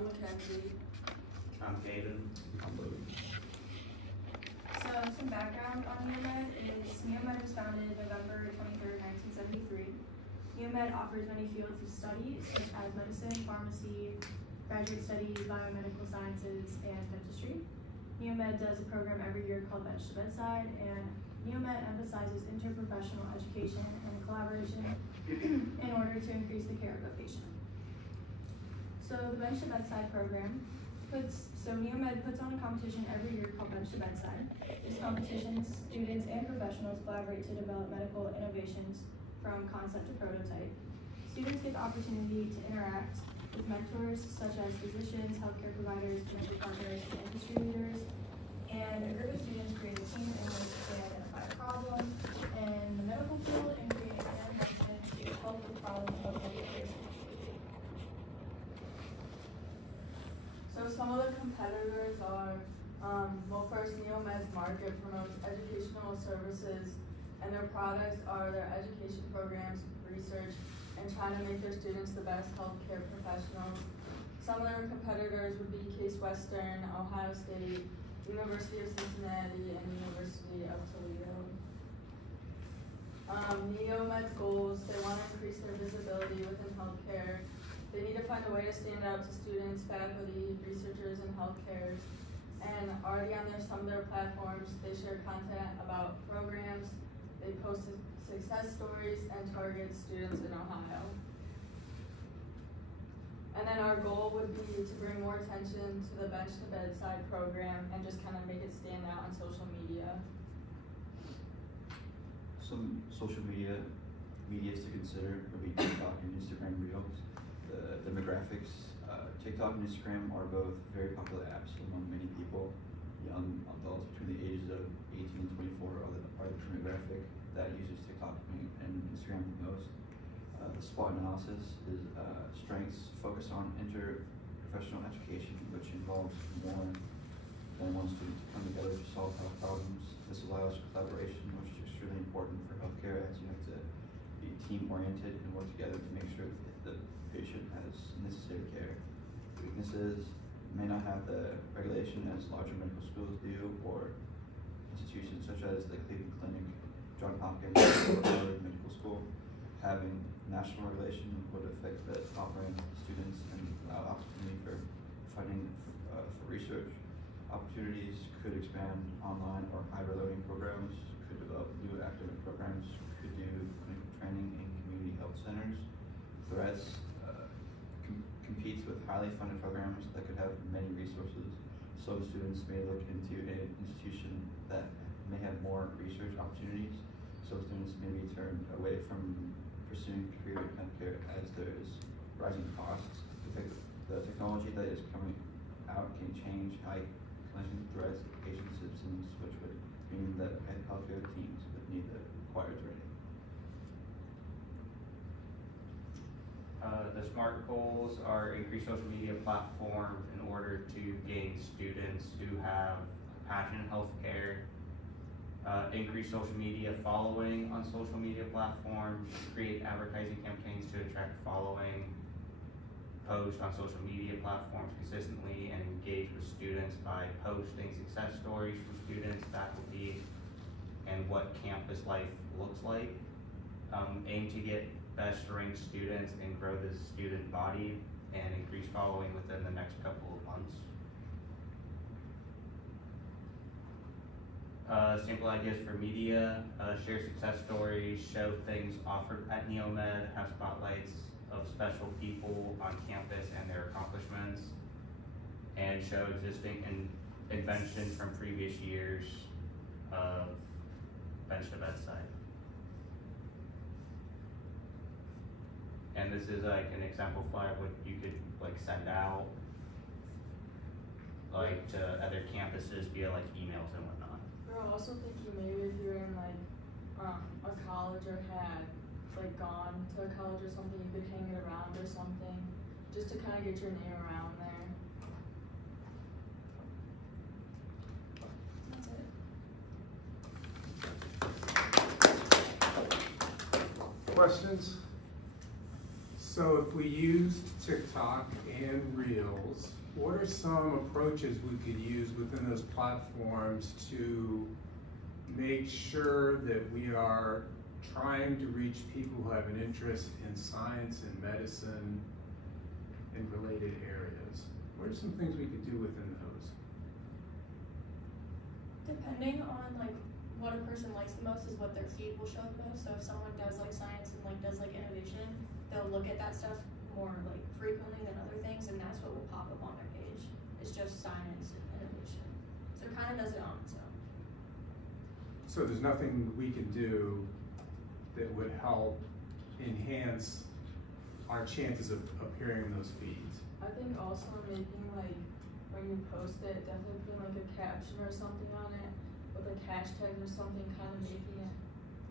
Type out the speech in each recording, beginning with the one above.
I'm Mackenzie. I'm Cayden. I'm Logan. So some background on NEOMED is NEOMED was founded November 23rd, 1973. NEOMED offers many fields of study such as medicine, pharmacy, graduate study, biomedical sciences, and dentistry. NEOMED does a program every year called Bench to Bedside, and NEOMED emphasizes interprofessional education and collaboration in order to increase the care of a patient. So the Bench to Bedside program NEOMED puts on a competition every year called Bench to Bedside. This competition, students and professionals collaborate to develop medical innovations from concept to prototype. Students get the opportunity to interact with mentors such as physicians, healthcare providers, medical partners, and industry leaders. And a group of students create a team in which they identify a problem in the medical field and create an intervention to help the problem of healthcare. So some of the competitors are, well, first, NEOMED's market promotes educational services, and their products are their education programs, research, and trying to make their students the best healthcare professionals. Some of their competitors would be Case Western, Ohio State, University of Cincinnati, and University of Toledo. NEOMED's goals, they want to increase their visibility within healthcare. They need to find a way to stand out to students, faculty, researchers, and healthcare. And already on some of their platforms, they share content about programs, they post success stories, and target students in Ohio. And then our goal would be to bring more attention to the Bench to Bedside program and just kind of make it stand out on social media. Some social medias to consider would be TikTok and Instagram Reels. The demographics, TikTok and Instagram are both very popular apps among many people. Young adults between the ages of 18 and 24 are the demographic that uses TikTok and Instagram the most. The SWOT analysis is strengths focus on interprofessional education, which involves more than one student to come together to solve health problems. This allows collaboration, which is extremely important for healthcare, as you have to be team-oriented and work together to make sure that the patient has necessary care. Weaknesses may not have the regulation as larger medical schools do, or institutions such as the Cleveland Clinic, Johns Hopkins, or Harvard Medical School. Having national regulation would affect the offering to students and allow opportunity for funding for research. Opportunities could expand online or hybrid learning programs, could develop new academic programs, could do clinical training in community health centers. Threats competes with highly funded programs that could have many resources. Some students may look into an institution that may have more research opportunities. Some students may be turned away from pursuing career in healthcare as there is rising costs. The technology that is coming out can change how clinicians address patient symptoms, which would mean that healthcare teams would need the required training. The SMART goals are increase social media platforms in order to gain students who have passion in healthcare, increase social media following on social media platforms, create advertising campaigns to attract following, post on social media platforms consistently, and engage with students by posting success stories from students, faculty, and what campus life looks like. Aim to get best ranked students and grow the student body and increase following within the next couple of months. Sample ideas for media, share success stories, show things offered at NEOMED, have spotlights of special people on campus and their accomplishments, and show existing inventions from previous years of Bench to Bedside. And this is like an example flyer of what you could like send out like to other campuses via like emails and whatnot. We're also thinking maybe if you're in like a college or had like gone to a college or something, you could hang it around or something, just to kind of get your name around there. That's it. Questions? So if we use TikTok and Reels, what are some approaches we could use within those platforms to make sure that we are trying to reach people who have an interest in science and medicine and related areas? What are some things we could do within those? Depending on like what a person likes the most is what their feed will show the most. So if someone does like science and like does like innovation, they'll look at that stuff more like frequently than other things, and that's what will pop up on their page. It's just science and innovation. So it kind of does it on its own. So there's nothing we can do that would help enhance our chances of appearing in those feeds? I think also making like, when you post it, definitely putting like a caption or something on it, with like hashtags or something, kind of making it,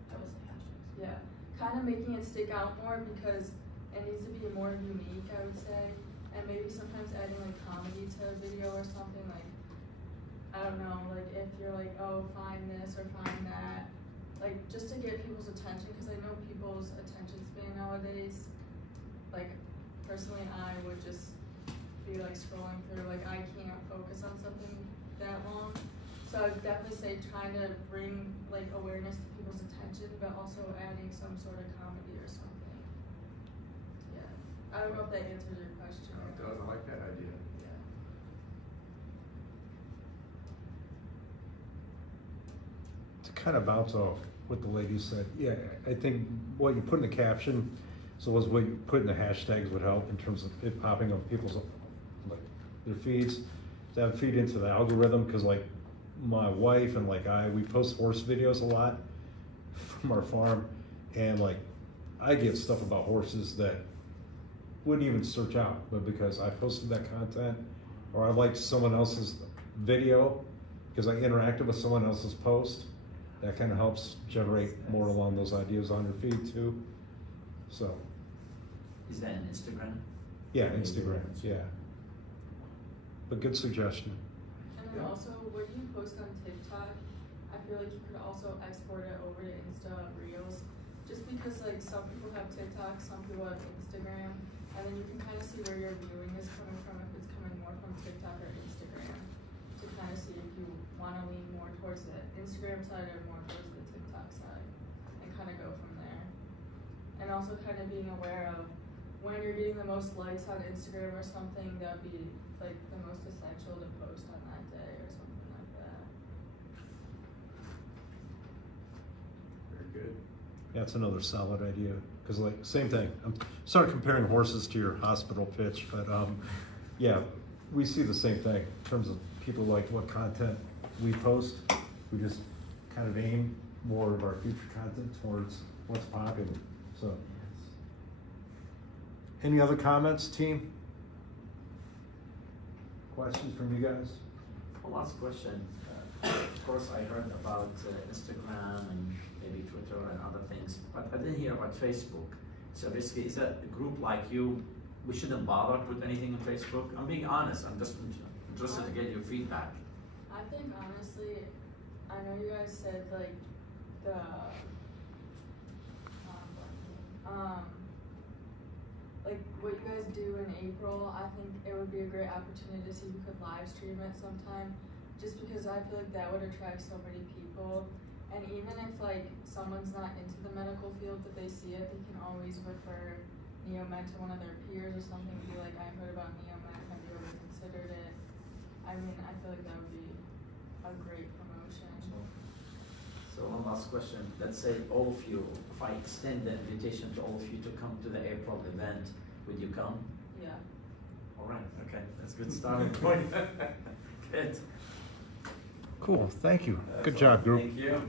I would say hashtags. yeah, kind of making it stick out more because it needs to be more unique, I would say. And maybe sometimes adding like comedy to a video or something, like, I don't know, like if you're like, oh, find this or find that, like just to get people's attention, because I know people's attention span nowadays, like personally I would just be like scrolling through, like I can't focus on something that long. So I would definitely say trying to bring like awareness to people's attention, but also adding some sort of comedy or something. Yeah, I don't know if that answers your question. Oh, it does, I like that idea. Yeah. To kind of bounce off what the lady said, yeah, I think what you put in the caption, so was what you put in the hashtags would help in terms of it popping on people's, like, their feeds. That would feed into the algorithm, because like my wife and like we post horse videos a lot from our farm, and like I get stuff about horses that wouldn't even search out, but because I posted that content, or I liked someone else's video because I interacted with someone else's post, that kind of helps generate more along those ideas on your feed too. So. Is that an Instagram? Yeah, Instagram, yeah. But good suggestion. And then also, when you post on TikTok, I feel like you could also export it over to Insta Reels, just because like some people have TikTok, some people have Instagram, and then you can kind of see where your viewing is coming from, if it's coming more from TikTok or Instagram, to kind of see if you want to lean more towards the Instagram side or more towards the TikTok side, and kind of go from there. And also kind of being aware of when you're getting the most likes on Instagram or something, that would be like the most essential to post on that day or something like that. Very good. That's another solid idea, because like same thing. I'm started comparing horses to your hospital pitch, but yeah, we see the same thing in terms of people like what content we post. We just kind of aim more of our future content towards what's popular. So, any other comments, team? Questions from you guys? One last question. Of course, I heard about Instagram and maybe Twitter and other things, but I didn't hear about Facebook. So basically, is that a group like you, we shouldn't bother to put anything on Facebook? I'm being honest, I'm just interested to get your feedback. I think honestly, I know you guys said like the like what you guys do in April, I think it would be a great opportunity to see if we could live stream it sometime, just because I feel like that would attract so many people. And even if like someone's not into the medical field but they see it, they can always refer NEOMED to one of their peers or something and be like, I heard about NEOMED, have you ever considered it? I mean, I feel like that would be a great promotion. So one last question. Let's say all of you, if I extend the invitation to all of you to come to the April event, would you come? Yeah. All right, okay, that's a good starting point. Good. Cool, thank you. That's Good all. job, group. Thank you.